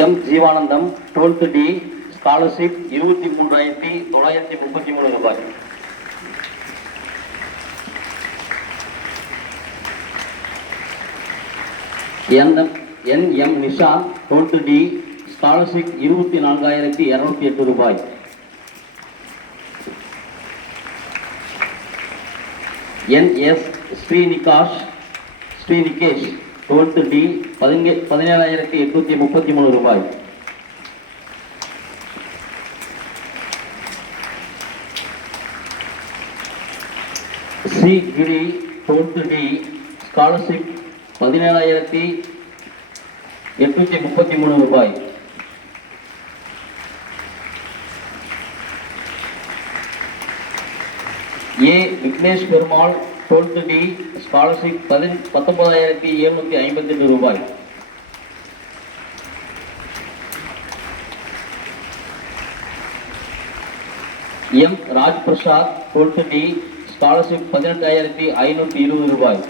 M Jeevanandam 12th D scholarship 23,933 ரூபாய். N M Nishanth 12th D scholarship 24,208 ரூபாய். N S ஸ்ரீநிகேஷ் 12th D 17,833 ரூபாய். C கிரி 12th D scholarship 17,833 ரூபாய். A Vignesh Perumal 12th D scholarship 19,752 ரூபாய். M Raj Prasad 12th D scholarship 18,520 ரூபாய்.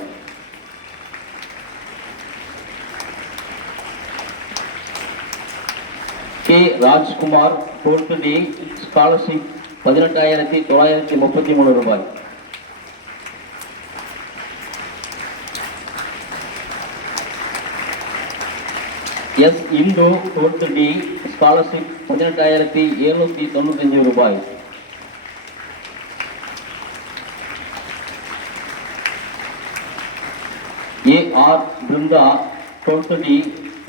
K Rajkumar 12th D scholarship 18,933 ரூபாய். S Hindu 12th D scholarship 18,795 ரூபாய். A R Brinda 12th D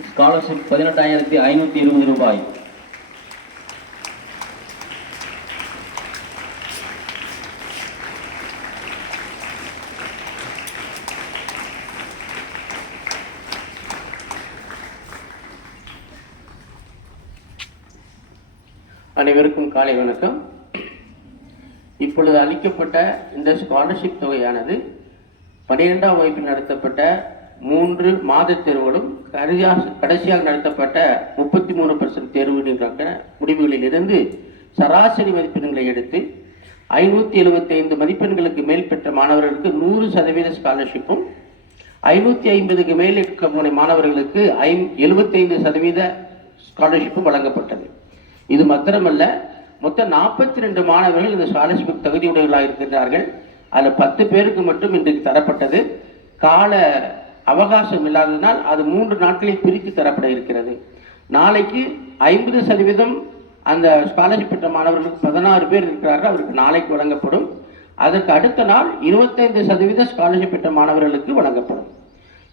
scholarship 18,520 ரூபாய். அனைவருக்கும் காலை வணக்கம். இப்பொழுது அளிக்கப்பட்ட இந்த ஸ்காலர்ஷிப் தொகையானது 12ஆம் வகுப்பில் நடத்தப்பட்ட 3 மாத தேர்வுகளும் கடைசியாக நடத்தப்பட்ட 33% தேர்வுகளுக்கான முடிவுகளில் இருந்து சராசரி மதிப்பெண்களை எடுத்து 575 மதிப்பெண்களுக்கு மேல் பெற்ற மாணவர்களுக்கு 100% ஸ்காலர்ஷிப்பும், 550க்கு மேல் இருக்கக்கூடிய மாணவர்களுக்கு 75% ஸ்காலர்ஷிப்பும் வழங்கப்பட்டது. இது மாத்திரமல்ல, மொத்தம் 42 மாணவர்கள் இந்த ஸ்காலர்ஷிப்புக்கு தகுதியுடையவர்களாக இருக்கின்றார்கள். அதில் 10 பேருக்கு மட்டும் இன்றைக்கு தரப்பட்டது. கால அவகாசம் இல்லாததினால் அது 3 நாட்களில் பிரித்து தரப்பட இருக்கிறது. நாளைக்கு 50% அந்த ஸ்காலர்ஷிப் பெற்ற மாணவர்களுக்கு 16 பேர் இருக்கிறார்கள், அவருக்கு நாளைக்கு வழங்கப்படும். அதற்கு அடுத்த நாள் 25% ஸ்காலர்ஷிப் பெற்ற மாணவர்களுக்கு வழங்கப்படும்.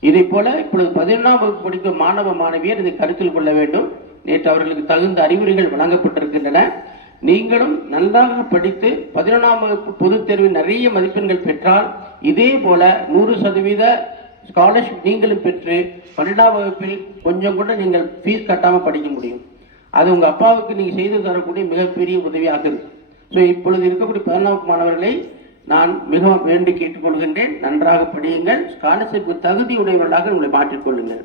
இதே போல இப்பொழுது 11ஆம் வகுப்பு படிக்கும் மாணவ மாணவியர் இதை கருத்தில் கொள்ள வேண்டும். நேற்று அவர்களுக்கு தகுந்த அறிவுரைகள் வழங்கப்பட்டிருக்கின்றன. நீங்களும் நன்றாக படித்து 11ஆம் வகுப்பு பொதுத் தேர்வில் நிறைய மதிப்பெண்கள் பெற்றால் இதே போல 100% ஸ்காலர்ஷிப் நீங்களும் பெற்று 12ஆம் வகுப்பில் கொஞ்சம் கூட நீங்கள் ஃபீஸ் கட்டாமல் படிக்க முடியும். அது உங்கள் அப்பாவுக்கு நீங்கள் செய்து தரக்கூடிய மிகப்பெரிய உதவியாக இருக்கும். ஸோ இப்பொழுது இருக்கக்கூடிய 11ஆம் வகுப்பு மாணவர்களை நான் மிகவும் வேண்டி கேட்டுக்கொள்கின்றேன். நன்றாக படியுங்கள். ஸ்காலர்ஷிப்பு தகுதியுடையவர்களாக உங்களை மாற்றிக்கொள்ளுங்கள்.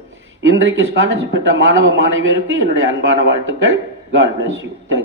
இன்றைக்கு ஸ்காலர்ஷிப் பெற்ற மாணவ மாணவியருக்கு என்னுடைய அன்பான வாழ்த்துக்கள். God bless you. Thank you.